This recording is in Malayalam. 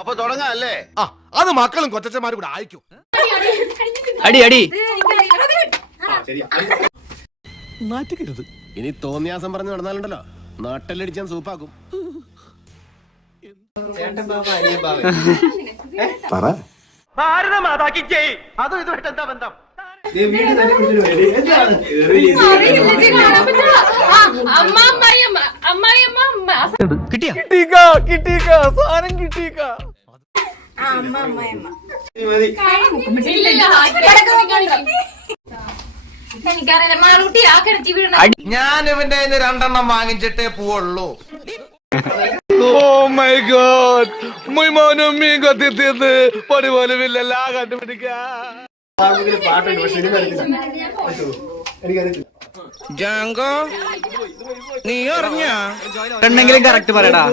അപ്പൊ തുടങ്ങാല്ലേ? അത് മക്കളും കൊച്ചന്മാരും കൂടെ അയക്കും. അടി അടി. നാറ്റുകരുത്. ഇനി തോന്നിയാസം പറഞ്ഞു നടന്നാലുണ്ടല്ലോ നാട്ടിലടിച്ചാൻ സൂപ്പാക്കും. ഭാരതമാതാക്കി ജയ്. അതും ഇതുമായിട്ട് എന്താ ബന്ധം? ഞാൻ ഇവന്റെ രണ്ടെണ്ണം വാങ്ങിച്ചിട്ടേ പോവുള്ളൂ. Oh my God! Muy mono mീൻ കൊത്തിയത് പൊടി പോലും ഇല്ലല്ല കണ്ടുപിടിക്കാൻ. ജാങ്കോ നീ അറിഞ്ഞ കറക്റ്റ് പറയടാ.